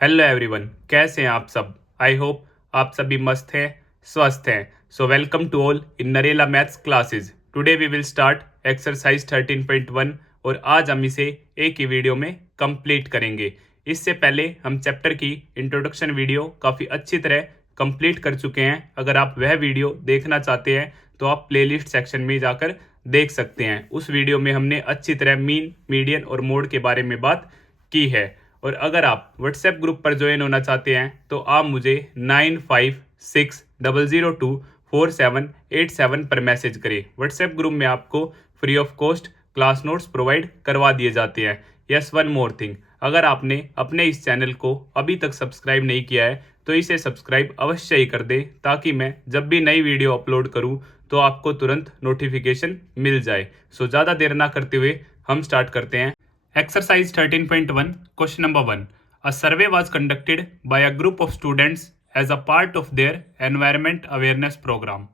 Hello everyone, कैसे हैं आप सब। आई होप आप सभी मस्त हैं, स्वस्थ हैं। So welcome to all in Narela maths classes. Today we will start exercise 13.1 और आज हम इसे एक ही वीडियो में कंप्लीट करेंगे। इससे पहले हम चैप्टर की इंट्रोडक्शन वीडियो काफ़ी अच्छी तरह कंप्लीट कर चुके हैं। अगर आप वह वीडियो देखना चाहते हैं तो आप प्लेलिस्ट सेक्शन में जाकर देख सकते हैं। उस वीडियो में हमने अच्छी तरह मीन, मीडियन और मोड के बारे में बात की है। और अगर आप व्हाट्सएप ग्रुप पर ज्वाइन होना चाहते हैं तो आप मुझे 9560024787 पर मैसेज करें। व्हाट्सएप ग्रुप में आपको free of cost class notes provide करवा दिए जाते हैं। यस, वन मोर थिंग, अगर आपने अपने इस चैनल को अभी तक सब्सक्राइब नहीं किया है तो इसे सब्सक्राइब अवश्य ही कर दें, ताकि मैं जब भी नई वीडियो अपलोड करूं तो आपको तुरंत नोटिफिकेशन मिल जाए। सो ज़्यादा देर ना करते हुए हम स्टार्ट करते हैं। Exercise 13.1, question number 1. A survey was conducted by a group of students as a part of their environment awareness program,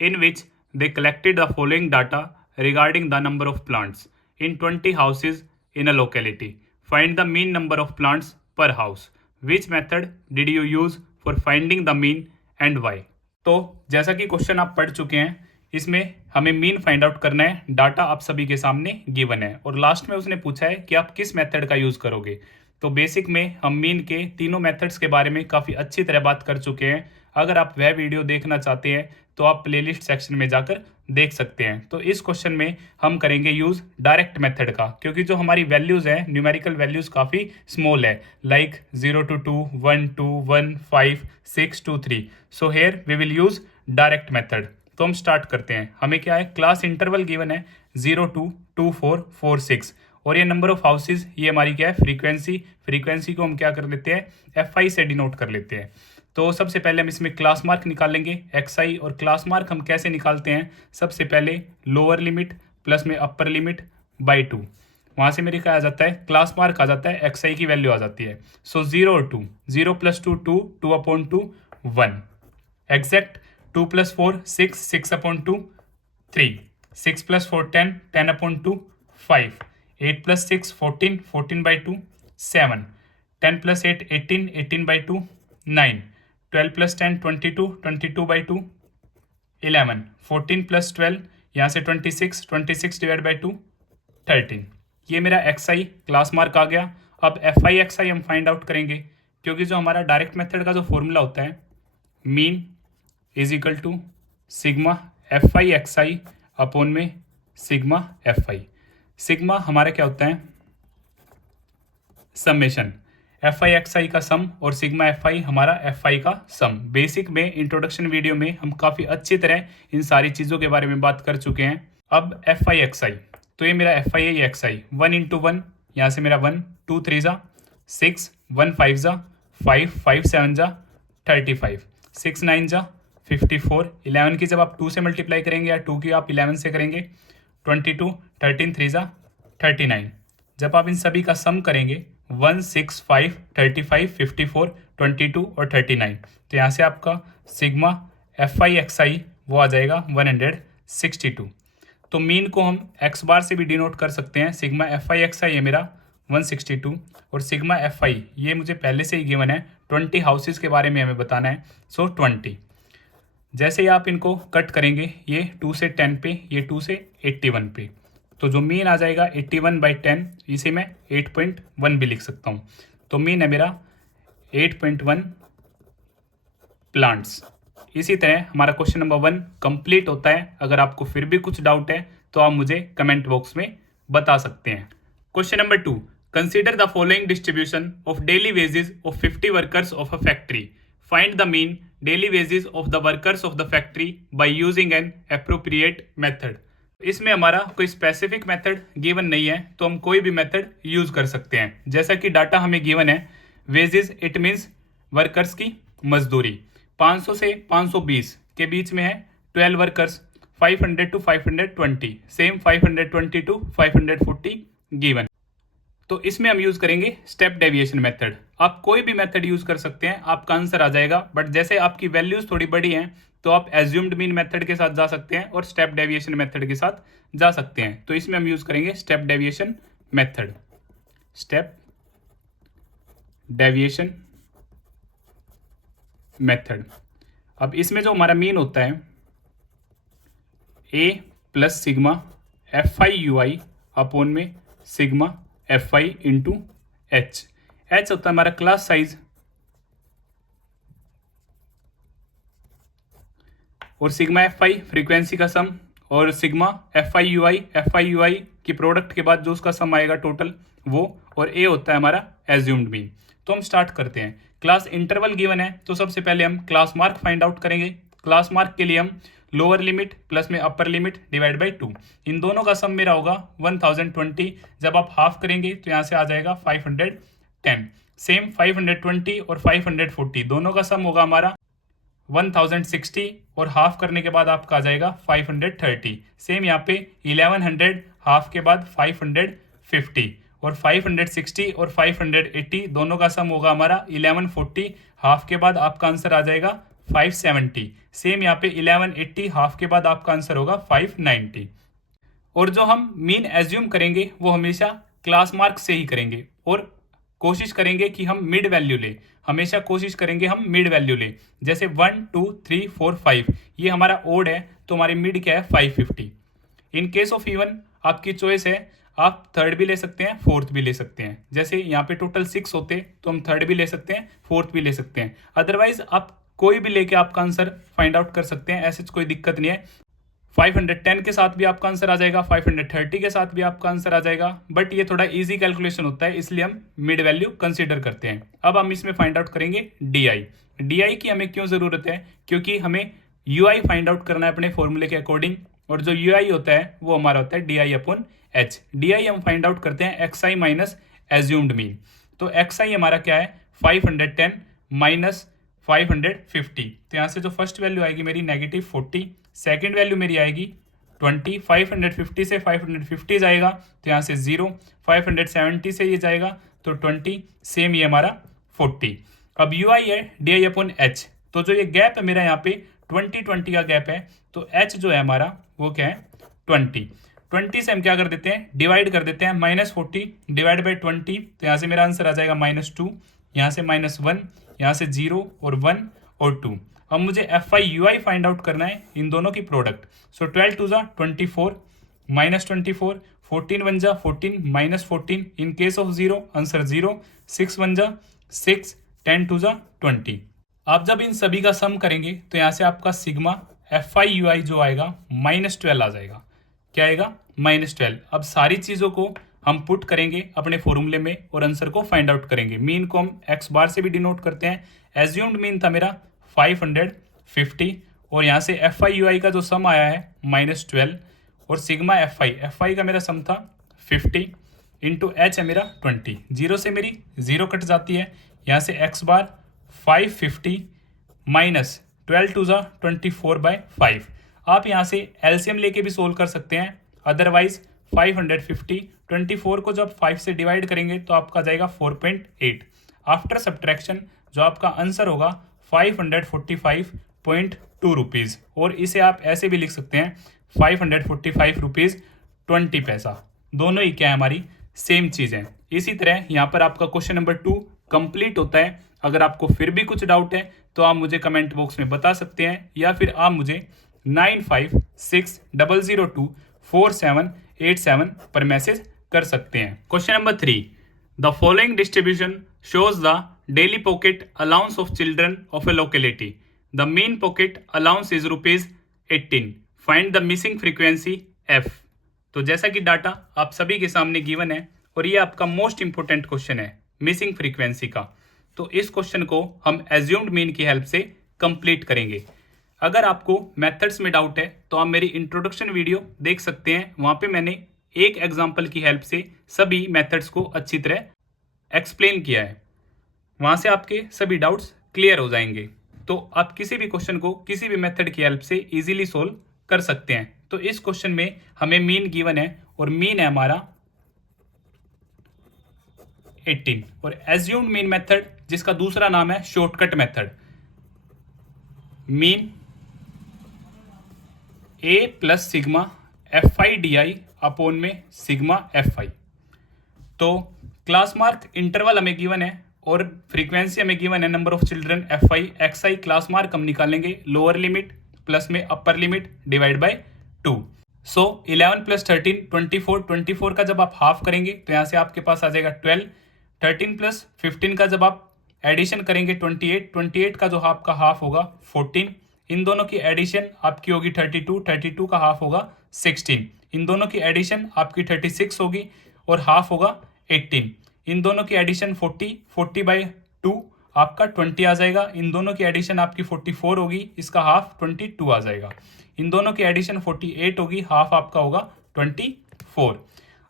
in which they collected the following data regarding the number of plants in 20 houses in a locality. Find the mean number of plants per house. Which method did you use for finding the mean and why? तो जैसा कि question आप पढ़ चुके हैं, इसमें हमें mean find out करना है। डाटा आप सभी के सामने गिवन है और लास्ट में उसने पूछा है कि आप किस मेथड का यूज़ करोगे। तो बेसिक में हम मीन के तीनों मेथड्स के बारे में काफ़ी अच्छी तरह बात कर चुके हैं। अगर आप वह वीडियो देखना चाहते हैं तो आप प्लेलिस्ट सेक्शन में जाकर देख सकते हैं। तो इस क्वेश्चन में हम करेंगे यूज़ डायरेक्ट मेथड का, क्योंकि जो हमारी वैल्यूज़ है, न्यूमेरिकल वैल्यूज़ काफ़ी स्मॉल है, like 0 to 2, 1 2, 1 5 6 2 3। So here we will use direct method. तो हम स्टार्ट करते हैं। हमें क्या है, क्लास इंटरवल गिवन है 0 2 2 4 4 6 और ये नंबर ऑफ हाउसेज, ये हमारी क्या है, फ्रीक्वेंसी को हम क्या कर लेते हैं, FI से डिनोट कर लेते हैं। तो सबसे पहले हम इसमें क्लास मार्क निकालेंगे XI। और क्लास मार्क हम कैसे निकालते हैं, सबसे पहले लोअर लिमिट प्लस में अपर लिमिट बाई 2, वहाँ से मेरे क्या आ जाता है, क्लास मार्क आ जाता है, XI की वैल्यू आ जाती है। सो 0 और 2, 0 + 2 2, 2/2 1, एग्जैक्ट 2 + 4 6, 6/2 3, 6 + 4 10, 10/2 5, 8 + 6 14, 14/2 7, 10 + 8 18, 18/2 9, 12 + 10 22, 22/2 11, 14 + 12 यहाँ से 26, 26/2 13। ये मेरा XI क्लास मार्क आ गया। अब FI XI हम फाइंड आउट करेंगे, क्योंकि जो हमारा डायरेक्ट मेथड का जो फॉर्मूला होता है, mean is = sigma FI XI upon में सिग्मा FI। सिग्मा हमारा क्या होता है, समेशन, FI XI का सम और सिग्मा FI हमारा FI का सम। बेसिक में इंट्रोडक्शन वीडियो में हम काफ़ी अच्छी तरह इन सारी चीज़ों के बारे में बात कर चुके हैं। अब FI XI, तो ये मेरा FI है, ये XI 1 × 1, यहाँ से मेरा 1 2 3 ज़ा 6, 1 5 ज़ा 5, 5 7 ज़ा 35, 6 9 ज़ा 54, 11 की जब आप 2 से मल्टीप्लाई करेंगे या 2 की आप 11 से करेंगे 22, 13 3 ज़ा 39। जब आप इन सभी का सम करेंगे 1 6 5 35 54 22 और 39, तो यहाँ से आपका सिग्मा FI XI वो आ जाएगा 162। तो मीन को हम x बार से भी डिनोट कर सकते हैं। सिग्मा FI XI है मेरा 162 और सिग्मा FI ये मुझे पहले से ही गिवन है, 20 हाउसेज के बारे में हमें बताना है। सो 20, जैसे ही आप इनको कट करेंगे, ये 2 से 10 पे, ये 2 से 81 पे, तो जो मीन आ जाएगा 81/10, इसे मैं 8.1 भी लिख सकता हूँ। तो मीन है मेरा 8.1 प्लांट्स। इसी तरह हमारा क्वेश्चन नंबर 1 कंप्लीट होता है। अगर आपको फिर भी कुछ डाउट है तो आप मुझे कमेंट बॉक्स में बता सकते हैं। Question number 2, consider the following distribution of daily wages of 50 workers of a factory. Find the mean daily wages of the workers of the factory by using N appropriate method. इसमें हमारा कोई specific method given नहीं है, तो हम कोई भी method use कर सकते हैं। जैसा कि डाटा हमें गिवन है, वेजेस इट मीन्स वर्कर्स की मजदूरी, 500 से 520 के बीच में है 12 workers, 500 to 520, same 520 to 540 given. तो इसमें हम यूज करेंगे स्टेप डेविएशन मेथड। आप कोई भी मेथड यूज कर सकते हैं, आपका आंसर आ जाएगा। बट जैसे आपकी वैल्यूज थोड़ी बड़ी हैं तो आप एज्यूम्ड मीन मेथड के साथ जा सकते हैं और स्टेप डेविएशन मेथड के साथ जा सकते हैं। तो इसमें हम यूज करेंगे step deviation method. Step deviation method. अब इसमें जो हमारा मीन होता है A plus sigma F I U I upon में sigma F I into H. H होता है हमारा क्लास साइज और सिग्मा एफ आई फ्रीक्वेंसी का सम और sigma F I U I की प्रोडक्ट के बाद जो उसका सम आएगा टोटल वो, और ए होता है हमारा एज्यूम्ड मीन। तो हम स्टार्ट करते हैं। क्लास इंटरवल गिवन है तो सबसे पहले हम क्लास मार्क फाइंड आउट करेंगे। क्लास मार्क के लिए हम लोअर लिमिट प्लस में अपर लिमिट डिवाइड बाई 2, इन दोनों का सम मेरा होगा 1020। जब आप हाफ करेंगे तो यहाँ से आ जाएगा 510। सेम 520 और 540 दोनों का सम होगा हमारा 1060 और हाफ करने के बाद आपका आ जाएगा 530। सेम यहाँ पे 1100 हाफ के बाद 550 और 560 और 580 दोनों का सम होगा हमारा 1140, हाफ के बाद आपका आंसर आ जाएगा 570। सेम यहाँ पे 1180 हाफ के बाद आपका आंसर होगा 590। और जो हम मीन एज्यूम करेंगे वो हमेशा क्लास मार्क से ही करेंगे और कोशिश करेंगे कि हम मिड वैल्यू ले। हमेशा कोशिश करेंगे हम मिड वैल्यू ले। जैसे 1 2 3 4 5 ये हमारा ओड है तो हमारी मिड क्या है 550। इन केस ऑफ इवन आपकी चॉइस है, आप थर्ड भी ले सकते हैं फोर्थ भी ले सकते हैं। जैसे यहाँ पे टोटल 6 होते तो हम थर्ड भी ले सकते हैं फोर्थ भी ले सकते हैं। अदरवाइज आप कोई भी लेके आपका आंसर फाइंड आउट कर सकते हैं, ऐसे कोई दिक्कत नहीं है। 510 के साथ भी आपका आंसर आ जाएगा, 530 के साथ भी आपका आंसर आ जाएगा, बट ये थोड़ा इजी कैलकुलेशन होता है इसलिए हम मिड वैल्यू कंसीडर करते हैं। अब हम इसमें फाइंड आउट करेंगे डी आई की हमें क्यों ज़रूरत है, क्योंकि हमें यू आई फाइंड आउट करना है अपने फॉर्मूले के अकॉर्डिंग, और जो यू आई होता है वो हमारा होता है D I upon H. D I हम फाइंड आउट करते हैं एक्स आई माइनस एज्यूम्ड मीन। तो एक्स आई हमारा क्या है 510 माइनस 550। तो यहाँ से जो फर्स्ट वैल्यू आएगी मेरी -40, सेकेंड वैल्यू मेरी आएगी 20। 550 से 550 जाएगा तो यहाँ से 0, 570 से ये जाएगा तो 20, सेम ये हमारा 40। अब यू आई है डी आई अपॉन एच, तो जो ये गैप है मेरा यहाँ पे 20 का गैप है, तो एच जो है हमारा वो क्या है 20 से हम क्या कर देते हैं डिवाइड कर देते हैं, -40 डिवाइड बाई 20, तो यहाँ से मेरा आंसर आ जाएगा -2, यहाँ से -1, यहाँ से 0 और 1 और 2। अब मुझे F I U I find out करना है इन दोनों की product. So 12 2 24 -24, 14 1 14 -14, in case of 0 answer 0, 6 1 6, 10 2 20। आप जब इन सभी का सम करेंगे तो यहाँ से आपका सिग्मा एफ आई यू आई जो आएगा -12 आ जाएगा। क्या आएगा -12। अब सारी चीज़ों को हम पुट करेंगे अपने फॉर्मूले में और आंसर को फाइंड आउट करेंगे। मीन को हम एक्स बार से भी डिनोट करते हैं। एज्यूम्ड मीन था मेरा 550 और यहाँ से एफ आई यू आई का जो सम आया है -12 और सिग्मा एफ आई का मेरा सम था 50 इंटू एच है मेरा 20। 0 से मेरी 0 कट जाती है, यहाँ से एक्स बार 550 माइनस 12 2 24/5। आप यहाँ से एलसीएम लेके भी सोल्व कर सकते हैं, अदरवाइज 550 24 को जब 5 से डिवाइड करेंगे तो आपका जाएगा 4.8। आफ्टर सब्ट्रैक्शन जो आपका आंसर होगा 545.2 रुपीज़, और इसे आप ऐसे भी लिख सकते हैं 545 रुपीज़ 20 पैसा। दोनों ही क्या है हमारी सेम चीज़ है। इसी तरह यहाँ पर आपका क्वेश्चन नंबर 2 कंप्लीट होता है। अगर आपको फिर भी कुछ डाउट है तो आप मुझे कमेंट बॉक्स में बता सकते हैं, या फिर आप मुझे 9560024787 पर मैसेज कर सकते हैं। Question number 3, the following distribution shows the daily pocket allowance of children of A locality. The mean pocket allowance is ₹18। Find the missing frequency F. तो जैसा कि डाटा आप सभी के सामने गिवन है और ये आपका मोस्ट इंपोर्टेंट क्वेश्चन है मिसिंग फ्रीक्वेंसी का, तो इस क्वेश्चन को हम एज्यूम्ड मीन की हेल्प से कंप्लीट करेंगे। अगर आपको मेथड्स में डाउट है तो आप मेरी इंट्रोडक्शन वीडियो देख सकते हैं, वहाँ पे मैंने एक एग्जांपल की हेल्प से सभी मेथड्स को अच्छी तरह एक्सप्लेन किया है। वहाँ से आपके सभी डाउट्स क्लियर हो जाएंगे, तो आप किसी भी क्वेश्चन को किसी भी मेथड की हेल्प से इजीली सोल्व कर सकते हैं। तो इस क्वेश्चन में हमें मीन गिवन है और मीन है हमारा 18, और एज्यूम्ड मीन मेथड जिसका दूसरा नाम है shortcut method, mean A plus sigma F I D I upon में सिग्मा एफ आई। तो क्लास मार्क इंटरवल हमें गिवन है और फ्रीक्वेंसी हमें गिवन है number of children F I x I. Class mark हम निकालेंगे लोअर लिमिट प्लस में upper limit divide by 2। So 11 plus 13 24। 24 का जब आप हाफ करेंगे तो यहाँ से आपके पास आ जाएगा 12। 13 प्लस 15 का जब आप एडिशन करेंगे 28। 28 का जो आपका हाफ होगा 14। इन दोनों की एडिशन आपकी होगी 32। 32 का हाफ होगा 16। इन दोनों की एडिशन आपकी 36 होगी और हाफ होगा 18। इन दोनों की एडिशन 40। 40 बाई 2 आपका 20 आ जाएगा। इन दोनों की एडिशन आपकी 44 होगी, इसका हाफ 22 आ जाएगा। इन दोनों की एडिशन 48 होगी, हाफ आपका होगा 24।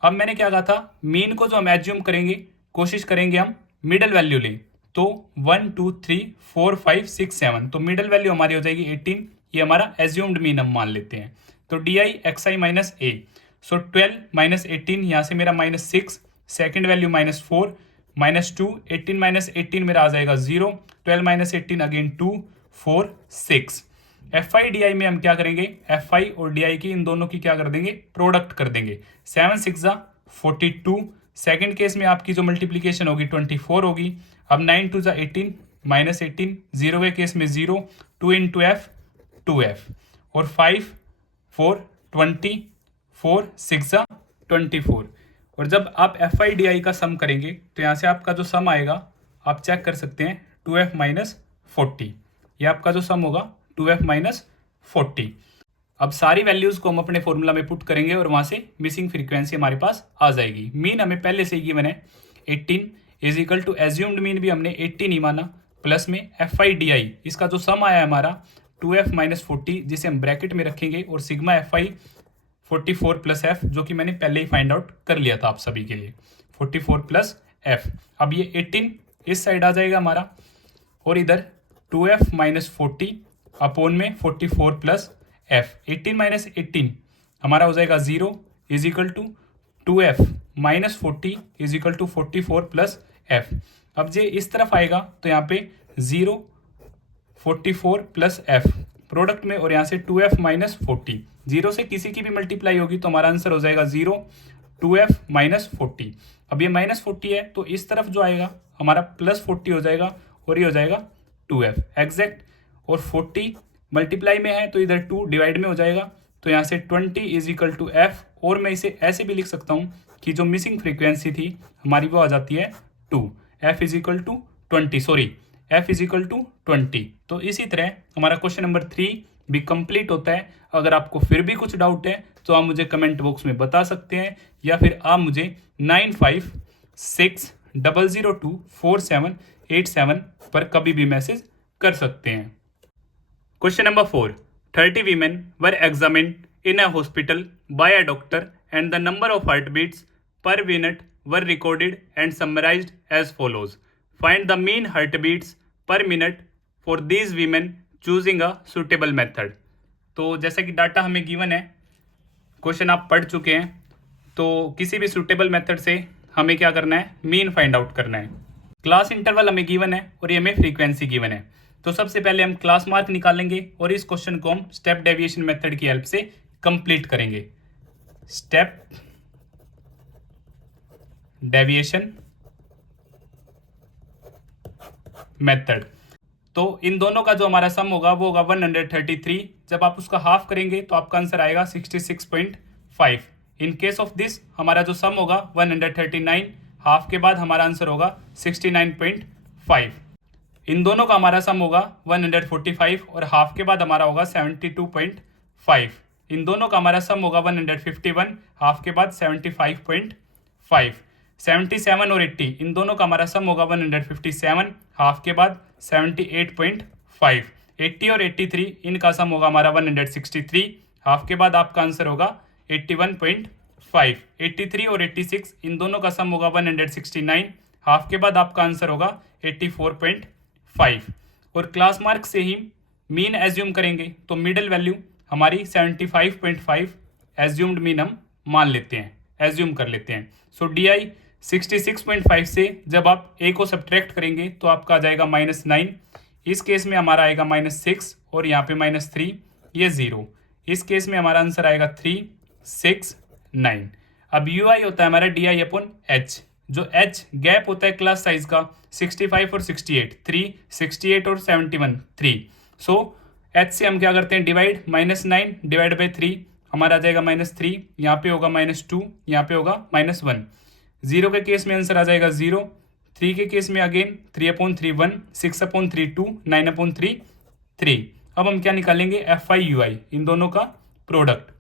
अब मैंने क्या कहा था, मीन को जो हम एज्यूम करेंगे, कोशिश करेंगे हम मिडल वैल्यू लें। तो 1 2 3 4 5 6 7, तो मिडल वैल्यू हमारी हो जाएगी 18। ये हमारा एज्यूम्ड मीन हम मान लेते हैं। तो D I x I minus A. So 12 minus 18, यहाँ से मेरा -6, सेकेंड वैल्यू -4 -2, 18 -18 मेरा आ जाएगा 0। 12 - 18 again 2 4 6। F I D I में हम क्या करेंगे, एफ आई और डी आई की इन दोनों की क्या कर देंगे, प्रोडक्ट कर देंगे। 7 6 42। सेकेंड केस में आपकी जो मल्टीप्लीकेशन होगी 24 होगी। अब 9 2 18 -18, 0 के केस में 0, 2 इंटू एफ 2f और 5 4 20 4 6 24। और जब आप एफ आई डी आई का सम करेंगे तो यहाँ से आपका जो सम आएगा आप चेक कर सकते हैं 2f - 40। ये आपका जो सम होगा 2f - 40। अब सारी वैल्यूज को हम अपने फॉर्मूला में पुट करेंगे और वहां से मिसिंग फ्रीक्वेंसी हमारे पास आ जाएगी। मीन हमें पहले से ही गिवन है 18 is equal to assumed mean भी हमने 18 ही माना, प्लस में एफ आई डी आई, इसका जो सम आया है हमारा 2f - 40, जिसे हम ब्रैकेट में रखेंगे, और सिग्मा एफ आई 44 प्लस एफ, जो कि मैंने पहले ही फाइंड आउट कर लिया था आप सभी के लिए, 44 प्लस एफ। अब ये 18 इस साइड आ जाएगा हमारा, और इधर 2f - 40 अपॉन में 44 प्लस एफ। 18 - 18 हमारा हो जाएगा 0 is equal to 2f - 40 is equal to 44 plus F. अब ये इस तरफ आएगा तो यहाँ पे 0 44 प्लस एफ प्रोडक्ट में, और यहाँ से 2f - 40, 0 से किसी की भी मल्टीप्लाई होगी तो हमारा आंसर हो जाएगा 0 2f - 40। अब ये -40 है तो इस तरफ जो आएगा हमारा +40 हो जाएगा और ये हो जाएगा 2f एग्जैक्ट, और 40 मल्टीप्लाई में है तो इधर 2 डिवाइड में हो जाएगा, तो यहाँ से 20 इज इक्वल टू एफ। और मैं इसे ऐसे भी लिख सकता हूँ कि जो मिसिंग फ्रीक्वेंसी थी हमारी वो आ जाती है 2, F is equal to 20, sorry F is equal to 20। तो इसी तरह हमारा क्वेश्चन नंबर 3 भी कंप्लीट होता है। अगर आपको फिर भी कुछ डाउट है तो आप मुझे कमेंट बॉक्स में बता सकते हैं, या फिर आप मुझे 9560024787 पर कभी भी मैसेज कर सकते हैं। Question number 4, 30 women were examined in a hospital by a doctor and the number of heartbeats per minute were recorded and summarized as follows. Find the mean heartbeats per minute for these women choosing a suitable method. तो जैसा कि data हमें given है, question आप पढ़ चुके हैं, तो किसी भी सुटेबल मेथड से हमें क्या करना है, मीन फाइंड आउट करना है। क्लास इंटरवल हमें गिवन है और ये हमें फ्रीक्वेंसी गिवन है। तो सबसे पहले हम क्लास मार्क निकालेंगे और इस क्वेश्चन को हम स्टेप डेविएशन मेथड की हेल्प से कंप्लीट करेंगे। स्टेप डेविएशन मेथड, तो इन दोनों का जो हमारा सम होगा वो होगा 133। जब आप उसका हाफ करेंगे तो आपका आंसर आएगा 66.5। इन केस ऑफ दिस हमारा जो सम होगा 139, हाफ के बाद हमारा आंसर होगा 69.5। इन दोनों का हमारा सम होगा 145 और हाफ के बाद हमारा होगा 72.5। इन दोनों का हमारा सम होगा 151, हाफ के बाद 75.5। 77 और 80 इन दोनों का हमारा सम होगा 157, हाफ के बाद 78.5। 80 और 83 इनका सम होगा हमारा 163, हाफ के बाद आपका आंसर होगा 81.5। 83 और 86 इन दोनों का सम होगा 169, हाफ के बाद आपका आंसर होगा 84.5। और क्लास मार्क से ही मीन एज्यूम करेंगे तो मिडिल वैल्यू हमारी 75.5 एज्यूम्ड मीन हम मान लेते हैं, एज्यूम कर लेते हैं। सो डी आई 66.5 से जब आप ए को सब्ट्रैक्ट करेंगे तो आपका आ जाएगा -9। इस केस में हमारा आएगा -6 और यहाँ पे -3, ये 0। इस केस में हमारा आंसर आएगा 3 6 9। अब यू आई होता है हमारा डी आई अपॉन एच। जो एच गैप होता है क्लास साइज का 65 और 68, 3, 68 और 71, 3। सो एच से हम क्या करते हैं डिवाइड, -9 डिवाइड बाई 3 हमारा आ जाएगा -3, यहाँ पे होगा -2, यहाँ पे होगा -1। 0 के केस में आंसर आ जाएगा 0, 3 के केस में अगेन 3/3 1, 6/3 2, 9/3 3। अब हम क्या निकालेंगे, FI/UI इन दोनों का प्रोडक्ट।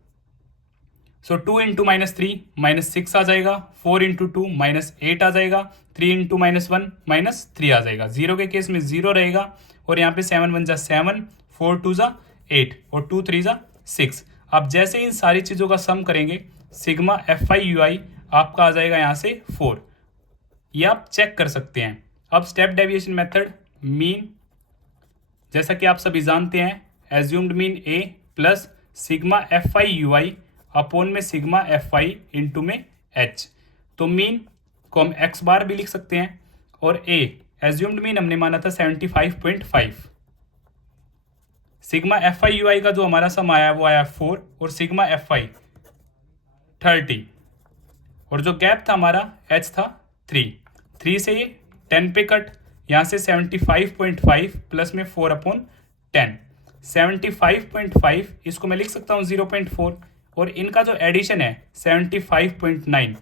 सो 2 इंटू -3 -6 आ जाएगा, 4 इंटू 2 -8 आ जाएगा, 3 इंटू -1 -3 आ जाएगा। 0 के केस में 0 रहेगा और यहाँ पे 7 1 जा 7, 4 2 जा 8 और 2 3 जा 6। आप जैसे इन सारी चीज़ों का सम करेंगे सिग्मा FI/UI आपका आ जाएगा यहाँ से 4। ये आप चेक कर सकते हैं। अब स्टेप डेविएशन मेथड, मीन जैसा कि आप सभी जानते हैं, assumed mean A plus sigma FI/UI upon में सिग्मा FI इंटू में H। तो मीन को हम x बार भी लिख सकते हैं और A एज्यूम्ड मीन हमने माना था 75.5। सिग्मा FI/UI का जो हमारा सम आया वो आया 4 और सिग्मा FI 30 और जो गैप था हमारा H था 3 से ये 10 पे कट, यहाँ से 75.5 प्लस में 4/10, 75.5 इसको मैं लिख सकता हूँ 0.4 और इनका जो एडिशन है 75.9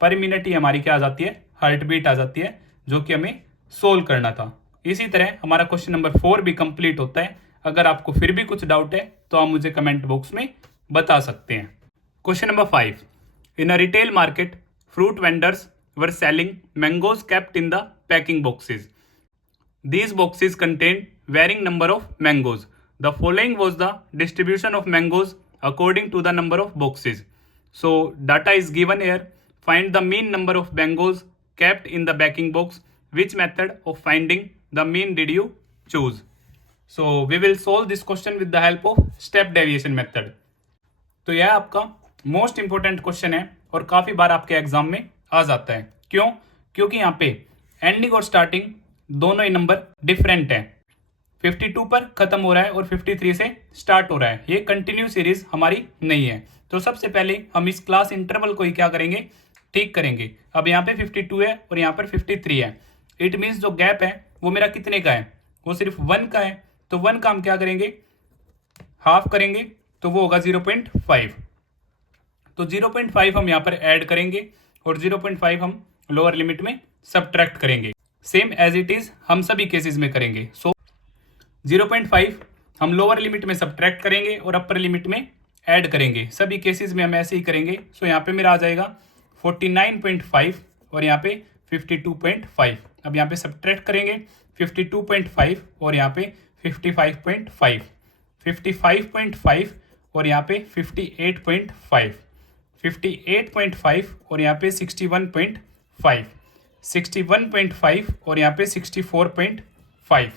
पर मिनट ही हमारी क्या आ जाती है, हार्ट बीट आ जाती है, जो कि हमें सोल्व करना था। इसी तरह हमारा क्वेश्चन नंबर 4 भी कंप्लीट होता है। अगर आपको फिर भी कुछ डाउट है तो आप मुझे कमेंट बॉक्स में बता सकते हैं। Question number 5, in a retail market fruit vendors were selling mangoes kept in the packing boxes. These boxes contained varying number of mangoes. The following was the distribution of mangoes according to the number of boxes. So data is given here. Find the mean number of mangoes kept in the packing box. Which method of finding the mean did you choose? So we will solve this question with the help of step deviation method. तो यह आपका most important question है और काफी बार आपके exam में आ जाता है। क्यों? क्योंकि यहाँ पे एंडिंग और स्टार्टिंग दोनों ही नंबर डिफरेंट हैं। 52 पर खत्म हो रहा है और 53 से स्टार्ट हो रहा है। ये कंटिन्यू सीरीज हमारी नहीं है। तो सबसे पहले हम इस क्लास इंटरवल को ही क्या करेंगे, ठीक करेंगे। अब यहाँ पे 52 है और यहाँ पर 53 है। इट मीन्स जो गैप है वो मेरा कितने का है, वो सिर्फ 1 का है। तो 1 का हम क्या करेंगे, हाफ करेंगे तो वो होगा 0.5। तो 0.5 हम यहाँ पर ऐड करेंगे और 0.5 हम लोअर लिमिट में सब्ट्रैक्ट करेंगे। सेम एज इट इज हम सभी केसेस में करेंगे। सो 0.5 हम लोअर लिमिट में सब्ट्रैक्ट करेंगे और अपर लिमिट में ऐड करेंगे। सभी केसेस में हम ऐसे ही करेंगे। सो यहाँ पे मेरा आ जाएगा 49.5 और यहाँ पे 52.5। अब यहाँ पे सब्ट्रैक्ट करेंगे 52.5 और यहाँ पे 55.5, 55.5 और यहाँ पे 58.5, 58.5 और यहाँ पे 61.5, 61.5 और यहाँ पे 64.5।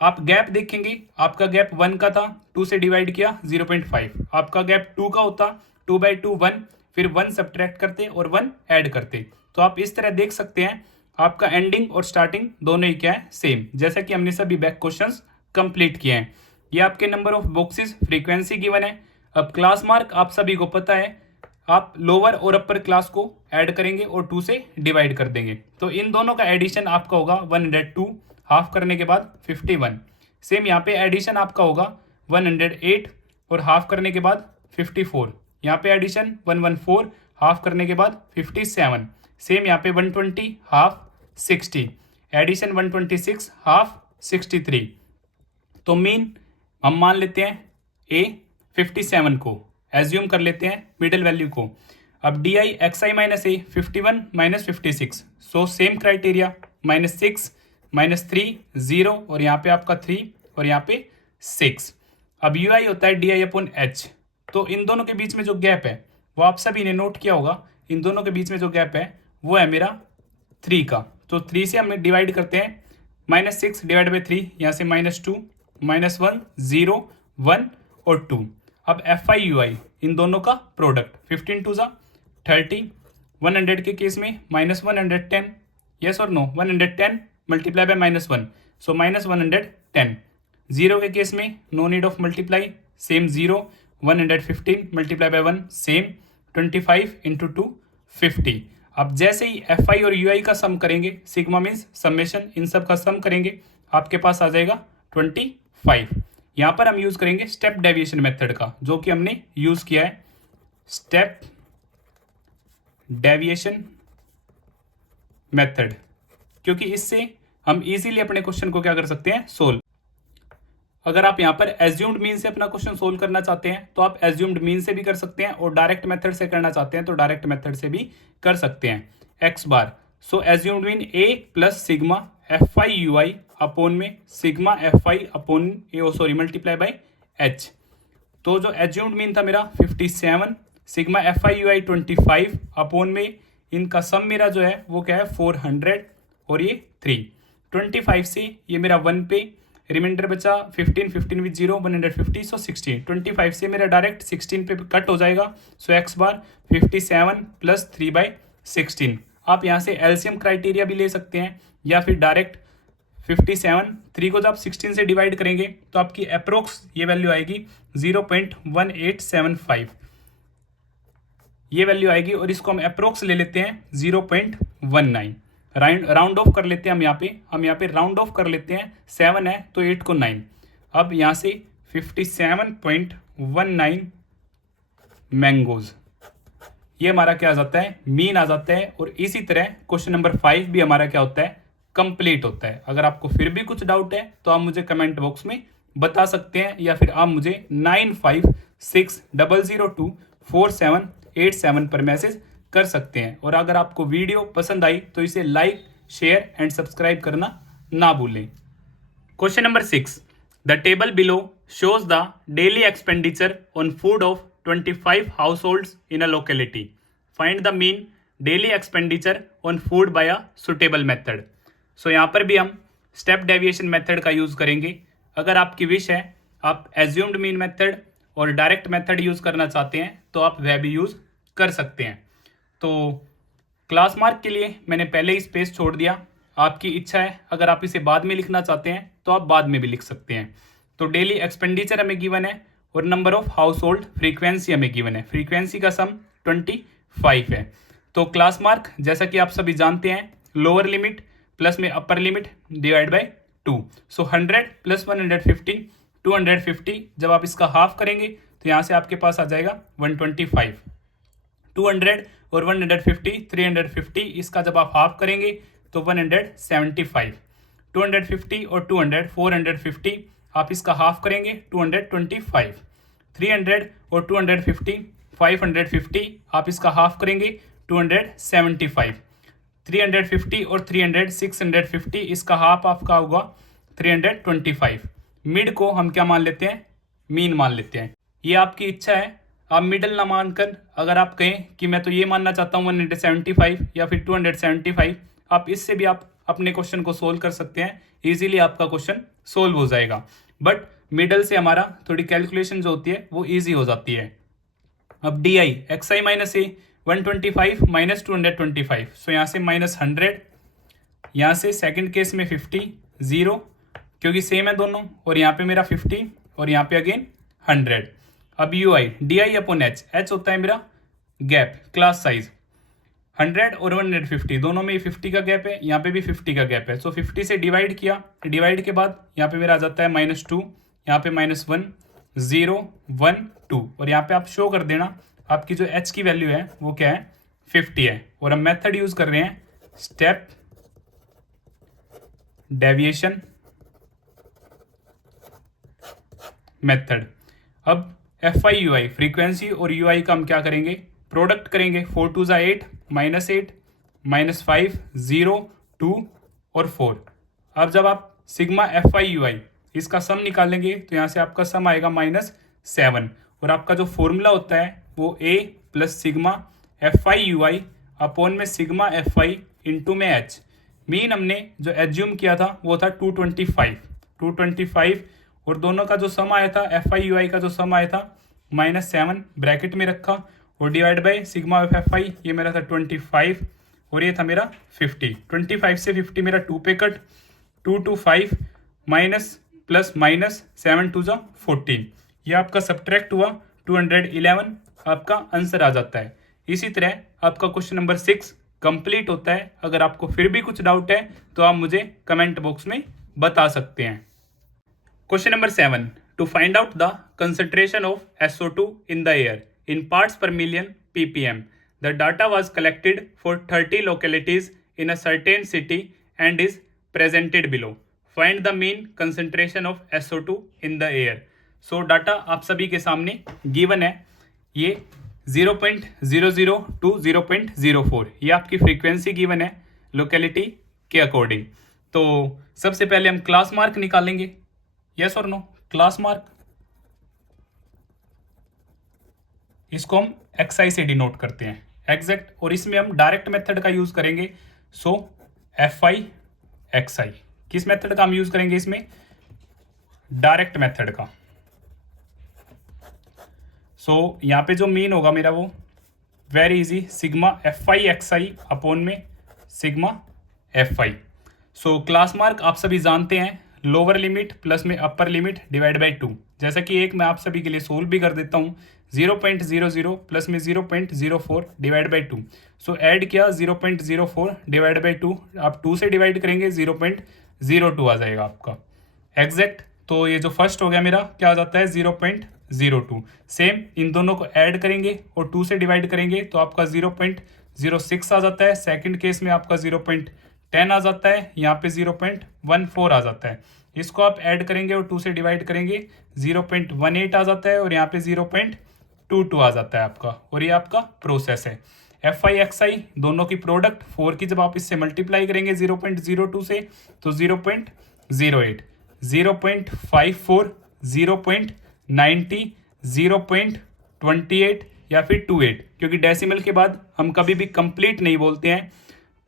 आप गैप देखेंगे, आपका गैप 1 का था, 2 से डिवाइड किया 0.5। आपका गैप 2 का होता, 2/2 1, फिर 1 सब्ट्रैक्ट करते और 1 ऐड करते। तो आप इस तरह देख सकते हैं आपका एंडिंग और स्टार्टिंग दोनों ही क्या है, सेम, जैसा कि हमने सभी बैक क्वेश्चंस कंप्लीट किए हैं। ये आपके number of boxes, frequency given है। अब क्लास मार्क आप सभी को पता है, आप लोअर और अपर क्लास को ऐड करेंगे और 2 से डिवाइड कर देंगे। तो इन दोनों का एडिशन आपका होगा 102, हाफ करने के बाद 51। सेम यहाँ पे एडिशन आपका होगा 108 और हाफ करने के बाद 54। यहाँ पे एडिशन 114, हाफ करने के बाद 57। सेम यहाँ पे 120 हाफ 60, एडिशन 126 हाफ 63। तो मीन हम मान लेते हैं ए 57 को, एज्यूम कर लेते हैं मिडिल वैल्यू को। अब D I x I minus A 51 minus 56। So same criteria, -6 -3 0 और यहाँ पे आपका 3 और यहाँ पे 6। अब यू आई होता है डी आई अपॉन एच। तो इन दोनों के बीच में जो गैप है वो आप सभी ने नोट किया होगा। इन दोनों के बीच में जो गैप है वो है मेरा 3 का। तो 3 से हम डिवाइड करते हैं, -6 डिवाइड बाई 3, यहाँ से -2 -1 0 1 और 2। अब FI/UI इन दोनों का प्रोडक्ट 15 2 जा 30, 100 के केस में -110, यस और नो, 110 मल्टीप्लाई बाय -1, सो -110। 0 के केस में no need of multiply, same 0, 115 multiply by 1 same, 25 into 2 50। आप जैसे ही एफ आई और यू आई का सम करेंगे, सिग्मा मीन्स समेशन, इन सब का सम करेंगे, आपके पास आ जाएगा 25। यहाँ पर हम यूज करेंगे स्टेप डेविएशन मेथड का, जो कि हमने यूज किया है, स्टेप डेविएशन मेथड, क्योंकि इससे हम इजीली अपने क्वेश्चन को क्या कर सकते हैं, सोल्व। अगर आप यहाँ पर एज्यूम्ड मीन से अपना क्वेश्चन सोल्व करना चाहते हैं तो आप एज्यूम्ड मीन से भी कर सकते हैं, और डायरेक्ट मेथड से करना चाहते हैं तो डायरेक्ट मेथड से भी कर सकते हैं। X bar, so assumed mean A plus sigma F I U I upon में sigma F I upon A, sorry multiply by H. तो जो एज्यूम्ड मीन था मेरा 57, sigma F I U I 25 upon में इनका सम मेरा जो है वो क्या है 400 और ये 3। 25 से ये मेरा 1 पे रिमाइंडर बचा 15, 15 विद 0 150, सो 16। 25 से मेरा डायरेक्ट 16 पे कट हो जाएगा, सो एक्स बार 57 प्लस 3/16। आप यहाँ से एलसीएम क्राइटेरिया भी ले सकते हैं, या फिर डायरेक्ट 57, 3 को जब आप 16 से डिवाइड करेंगे तो आपकी अप्रोक्स ये वैल्यू आएगी 0.1875, ये वैल्यू आएगी, और इसको हम अप्रोक्स ले लेते हैं 0.19। राउंड ऑफ कर लेते हैं हम यहाँ पे राउंड ऑफ कर लेते हैं, 7 है तो 8 को 9। अब यहाँ से 57.19 मैंगोज, ये हमारा क्या आ जाता है, मीन आ जाता है। और इसी तरह क्वेश्चन नंबर 5 भी हमारा क्या होता है, कंप्लीट होता है। अगर आपको फिर भी कुछ डाउट है तो आप मुझे कमेंट बॉक्स में बता सकते हैं, या फिर आप मुझे 9560024787 पर मैसेज कर सकते हैं। और अगर आपको वीडियो पसंद आई तो इसे लाइक, शेयर एंड सब्सक्राइब करना ना भूलें। Question number 6, the table below shows the daily expenditure on food of 25 households in a locality. Find the mean daily expenditure on food by a suitable method. So यहाँ पर भी हम step deviation method का use करेंगे। अगर आपकी wish है आप एज्यूम्ड मीन मेथड और डायरेक्ट मेथड यूज करना चाहते हैं तो आप वह भी यूज कर सकते हैं। तो क्लास मार्क के लिए मैंने पहले ही स्पेस छोड़ दिया, आपकी इच्छा है, अगर आप इसे बाद में लिखना चाहते हैं तो आप बाद में भी लिख सकते हैं। तो डेली एक्सपेंडिचर हमें गिवन है और number of house hold frequency हमें गिवन है, फ्रीक्वेंसी का सम 25 है। तो क्लास मार्क जैसा कि आप सभी जानते हैं, लोअर लिमिट प्लस में upper limit divide by 2, so 100 plus 150 250। जब आप इसका हाफ करेंगे तो यहाँ से आपके पास आ जाएगा 125। 200 और 150 350, इसका जब आप हाफ करेंगे तो 175। 250 और 200 450, आप इसका हाफ करेंगे 225। 300 और 250 550, आप इसका हाफ करेंगे 275। 350 और 300 650, इसका हाफ आपका होगा 325। मिड को हम क्या मान लेते हैं, मीन मान लेते हैं। ये आपकी इच्छा है, आप मिडल ना मानकर अगर आप कहें कि मैं तो ये मानना चाहता हूँ 175 या फिर 275, आप इससे भी आप अपने क्वेश्चन को सोल्व कर सकते हैं, इजीली आपका क्वेश्चन सोल्व हो जाएगा। बट मिडल से हमारा थोड़ी कैलकुलेशन जो होती है वो इजी हो जाती है। अब D I x I minus A 125 minus 225, सो यहाँ से -100, यहाँ से सेकंड केस में 50 0 क्योंकि सेम है दोनों, और यहाँ पे मेरा 50 और यहाँ पे अगेन 100। अब you I D I upon H, H होता है मेरा गैप, क्लास साइज। 100 और 150 दोनों में 50 का गैप है, यहाँ पे भी 50 का गैप है, सो 50 से डिवाइड किया, डिवाइड के बाद यहाँ पे मेरा आ जाता है -2, यहाँ पे -1 0 1 2, और यहाँ पे आप शो कर देना आपकी जो h की वैल्यू है वो क्या है 50 है। और हम मेथड यूज कर रहे हैं स्टेप डेविएशन मेथड। अब F I U I frequency और यू आई का हम क्या करेंगे, प्रोडक्ट करेंगे। 4 2 ज़ा 8 -8 -5 0 2 और 4। अब जब आप सिग्मा एफ आई यू आई इसका सम निकालेंगे तो यहाँ से आपका सम आएगा -7, और आपका जो फॉर्मूला होता है वो a plus sigma F I U I upon में सिग्मा एफ आई इंटू में h। मीन हमने जो एज्यूम किया था वो था 225, और दोनों का जो सम आया था एफ आई यू आई का जो सम आया था -7 ब्रैकेट में रखा, और डिवाइड बाई सिग्मा एफ आई, ये मेरा था 25 और ये था मेरा 50। 25 से 50 मेरा 2 पे कट, 2 2 5 माइनस प्लस माइनस 7 2 ज़ा 14, ये आपका सब्ट्रैक्ट हुआ 211, आपका आंसर आ जाता है। इसी तरह आपका क्वेश्चन नंबर 6 कंप्लीट होता है। अगर आपको फिर भी कुछ डाउट है तो आप मुझे कमेंट बॉक्स में बता सकते हैं। Question number 7, to find out the concentration of SO2 in the air in parts per million ppm, the data was collected for 30 localities in a certain city and is presented below. Find the mean concentration of SO2 in the air. So data आप सभी के सामने given है, ये 0.00 to 0.04 ये आपकी frequency given है locality के अकॉर्डिंग। तो सबसे पहले हम क्लास मार्क निकालेंगे, यस और नो। क्लास मार्क, इसको हम XI से डिनोट करते हैं, एग्जैक्ट, और इसमें हम डायरेक्ट मेथड का यूज करेंगे। सो FI XI, किस मेथड का हम यूज करेंगे इसमें? डायरेक्ट मेथड का। सो यहाँ पे जो मीन होगा मेरा वो very easy, sigma FI XI upon में sigma FI। So class mark आप सभी जानते हैं, लोअर लिमिट प्लस में अपर लिमिट डिवाइड बाई 2। जैसा कि एक मैं आप सभी के लिए सोल्व भी कर देता हूँ, 0.00 प्लस में 0.04 डिवाइड बाई 2। सो ऐड किया 0.04 डिवाइड बाई 2, आप 2 से डिवाइड करेंगे 0.02 आ जाएगा आपका एग्जैक्ट। तो ये जो फर्स्ट हो गया मेरा क्या आ जाता है 0.02। सेम इन दोनों को ऐड करेंगे और 2 से डिवाइड करेंगे तो आपका 0.06 आ जाता है। सेकंड केस में आपका 0.10 आ जाता है, यहाँ पे 0.14 आ जाता है। इसको आप ऐड करेंगे और 2 से डिवाइड करेंगे 0.18 आ जाता है और यहाँ पे 0.22 आ जाता है आपका, और ये आपका प्रोसेस है। FI XI दोनों की प्रोडक्ट 4 की जब आप इससे मल्टीप्लाई करेंगे 0.02 से तो 0.08, 0.54, 0.90, 0.28 या फिर 28, क्योंकि डेसिमल के बाद हम कभी भी कंप्लीट नहीं बोलते हैं।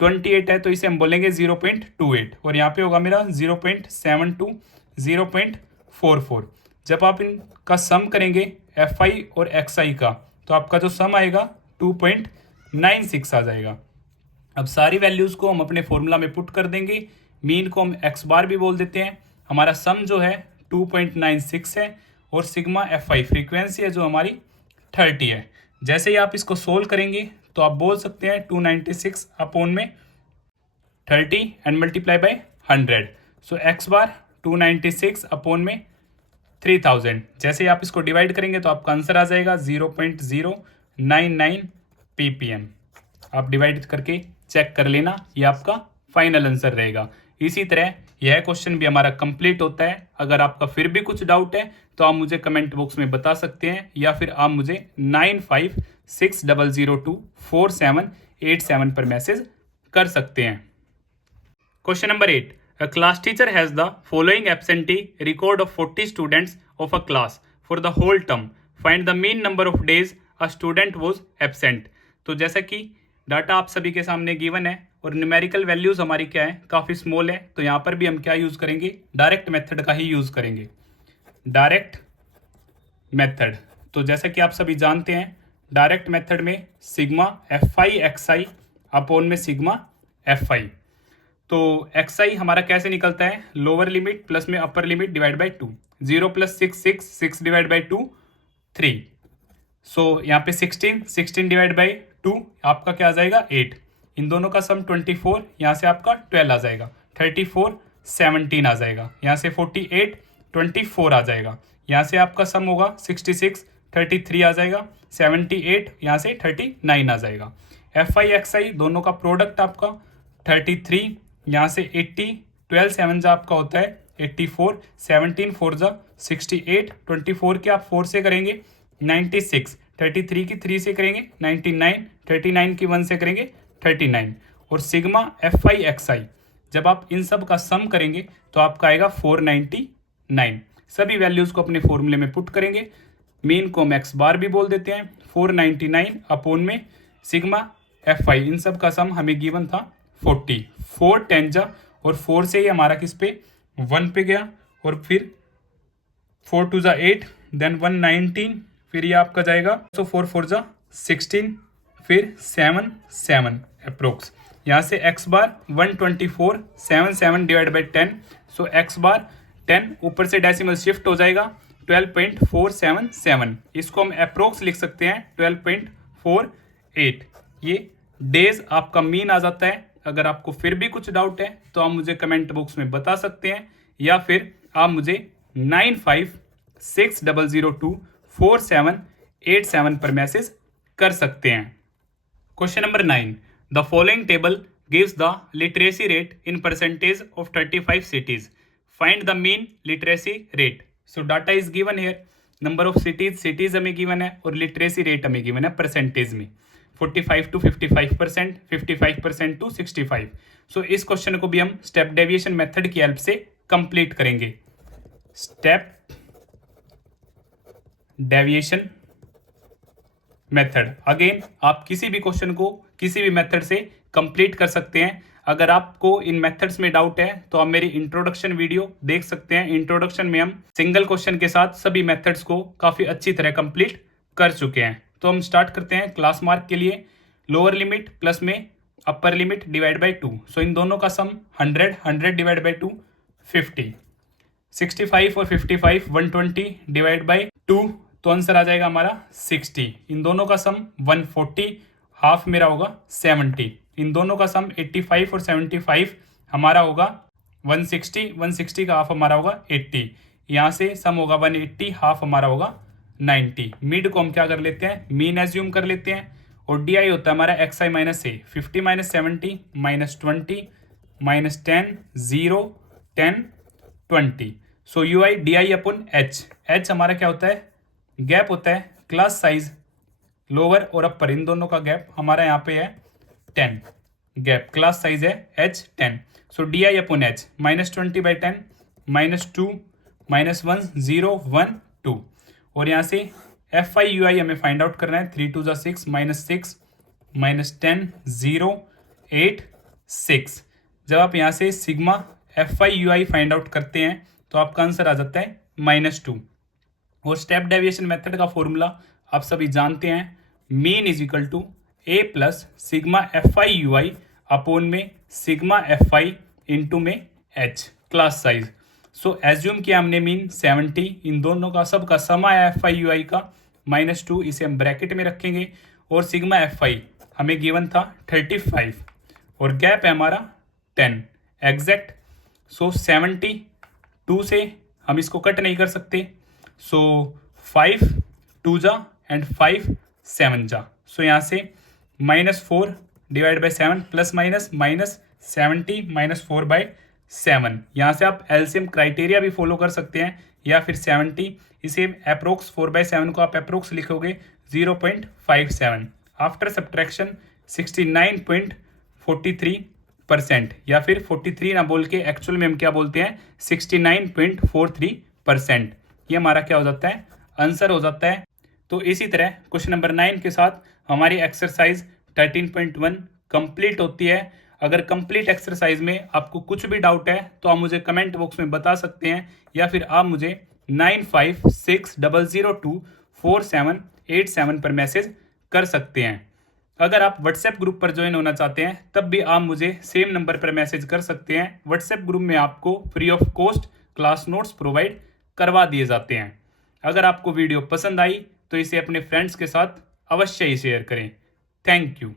28 है तो इसे हम बोलेंगे 0.28, और यहाँ पे होगा मेरा 0.72, 0.44। जब आप इनका सम करेंगे FI और XI का तो आपका जो सम आएगा 2.96 आ जाएगा। अब सारी वैल्यूज़ को हम अपने फॉर्मूला में पुट कर देंगे, मीन को हम x बार भी बोल देते हैं। हमारा सम जो है 2.96 है और सिग्मा FI फ्रीक्वेंसी है जो हमारी 30 है। जैसे ही आप इसको सोल्व करेंगे तो आप बोल सकते हैं 296 अपॉन में 30 and multiply by 100। So x bar 296 upon में 3000। जैसे ही आप इसको डिवाइड करेंगे तो आपका आंसर आ जाएगा 0.099 ppm। आप डिवाइड करके चेक कर लेना, ये आपका फाइनल आंसर रहेगा। इसी तरह यह क्वेश्चन भी हमारा कंप्लीट होता है। अगर आपका फिर भी कुछ डाउट है तो आप मुझे कमेंट बॉक्स में बता सकते हैं, या फिर आप मुझे 9560024787 पर मैसेज कर सकते हैं। Question number 8, a class teacher has the following absentee record of 40 students of a class for the whole term. Find the mean number of days a student was absent. तो जैसा कि डाटा आप सभी के सामने गिवन है और numerical values हमारी क्या है, काफ़ी स्मॉल है, तो यहाँ पर भी हम क्या यूज़ करेंगे, डायरेक्ट मेथड का ही यूज़ करेंगे, डायरेक्ट मेथड। तो जैसा कि आप सभी जानते हैं डायरेक्ट मेथड में सिग्मा FI XI अपॉन में सिग्मा FI। तो XI हमारा कैसे निकलता है, लोअर लिमिट प्लस में upper limit divide by 2, 0 + 6 6 6 divide by 2 3। सो यहाँ पे 16 डिवाइड बाई 2 आपका क्या आ जाएगा 8। इन दोनों का सम 24, यहाँ से आपका 12 आ जाएगा, 34 17 आ जाएगा, यहाँ से 48 24 आ जाएगा, यहाँ से आपका सम होगा 66 33 आ जाएगा, 78 यहाँ से 39 आ जाएगा। FI XI दोनों का प्रोडक्ट आपका 33, यहाँ से 80, 12 7 जा आपका होता है 84, 17 4 जा 68, 24 के आप 4 से करेंगे 96, 33 की 3 से करेंगे 99, 39 की 1 से करेंगे 39, और सिग्मा FI XI जब आप इन सब का सम करेंगे तो आपका आएगा 499। सभी वैल्यूज़ को अपने फॉर्मूले में पुट करेंगे, मीन को हम x बार भी बोल देते हैं, 499 अपॉन में सिग्मा FI, इन सब का सम हमें गिवन था 40, 4 10 जा और 4 से ही हमारा किस पे 1 पे गया, और फिर 4 2 जा 8, देन 119, फिर ये आपका जाएगा, तो 4 4 जा 16, फिर 7 7 अप्रोक्स, यहाँ से x bar 124 7 divide by 10। So x बार 10 ऊपर से डेसिमल शिफ्ट हो जाएगा 12.477, इसको हम अप्रोक्स लिख सकते हैं 12.48, ये डेज आपका मीन आ जाता है। अगर आपको फिर भी कुछ डाउट है तो आप मुझे कमेंट बॉक्स में बता सकते हैं, या फिर आप मुझे 9560024787 पर मैसेज कर सकते हैं। Question number 9, the following table gives the literacy rate in percentage of 35 cities, find the mean literacy rate. So data is given here, number of cities हमें गिवन है और लिटरेसी रेट हमें गिवन है percentage में, 45 to 55%, 55% to 65। सो इस question को भी हम स्टेप डेविएशन मेथड की हेल्प से कंप्लीट करेंगे। स्टेप डेविएशन मेथड, अगेन आप किसी भी क्वेश्चन को किसी भी मेथड से कंप्लीट कर सकते हैं। अगर आपको इन मेथड्स में डाउट है तो आप मेरी इंट्रोडक्शन वीडियो देख सकते हैं। इंट्रोडक्शन में हम सिंगल क्वेश्चन के साथ सभी मेथड्स को काफी अच्छी तरह कंप्लीट कर चुके हैं। तो हम स्टार्ट करते हैं क्लास मार्क के लिए। लोअर लिमिट प्लस में अपर लिमिट डिवाइड बाई 2, सो इन दोनों का सम 100, 100 डिवाइड बाई 2 50, 65 और 55 120 डिवाइड बाई 2, तो आंसर आ जाएगा हमारा 60। इन दोनों का सम 140, हाफ मेरा होगा 70। इन दोनों का सम 85 और 75 हमारा होगा 160, 160 का हाफ हमारा होगा 80। यहाँ से सम होगा 180, हाफ हमारा होगा 90। मिड को हम क्या कर लेते हैं, मीन एज्यूम कर लेते हैं। और डी आई होता है हमारा x I minus A, 50 minus 70 minus 20 minus 10 0 10 20। So you I D I upon H, H हमारा क्या होता है, गैप होता है क्लास साइज लोअर और अपर, इन दोनों का गैप हमारा यहाँ पे है 10, गैप क्लास साइज है H 10। So D I upon H -20/10 -2 -1 0 1 2। और यहाँ से एफ आई यू आई हमें फाइंड आउट करना है, 3 2 6 -6 -10 0 8 6। जब आप यहाँ से sigma F I U I find out करते हैं तो आपका आंसर आ जाता है -2। और स्टेप डेविएशन मेथड का फॉर्मूला आप सभी जानते हैं, mean is equal to A plus sigma F I U I upon में सिग्मा एफ आई इंटू में H class size. So assume किया हमने मीन 70, इन दोनों का सब का सम आया एफ आई यू आई का -2, इसे हम ब्रैकेट में रखेंगे। और सिग्मा एफ आई हमें गिवन था 35 और गैप है हमारा 10 एग्जैक्ट। सो 72 से हम इसको कट नहीं कर सकते, सो 5 2 जा एंड 5 7 जा। सो यहाँ से -4 डिवाइड बाई 7 प्लस माइनस -70 -4/7। यहाँ से आप एलसीएम क्राइटेरिया भी फॉलो कर सकते हैं, या फिर 70 इसे अप्रोक्स 4/7 को आप अप्रोक्स लिखोगे 0.57। आफ्टर सब्ट्रैक्शन 69.43%, या फिर 43 ना बोल के एक्चुअल में हम क्या बोलते हैं 69.43%। ये हमारा क्या हो जाता है, आंसर हो जाता है। तो इसी तरह क्वेश्चन नंबर 9 के साथ हमारी एक्सरसाइज 13.1 कंप्लीट होती है। अगर कंप्लीट एक्सरसाइज में आपको कुछ भी डाउट है तो आप मुझे कमेंट बॉक्स में बता सकते हैं, या फिर आप मुझे 9560024787 पर मैसेज कर सकते हैं। अगर आप व्हाट्सएप ग्रुप पर ज्वाइन होना चाहते हैं तब भी आप मुझे सेम नंबर पर मैसेज कर सकते हैं। व्हाट्सएप ग्रुप में आपको free of cost class notes provide करवा दिए जाते हैं। अगर आपको वीडियो पसंद आई तो इसे अपने फ्रेंड्स के साथ अवश्य ही शेयर करें। Thank you.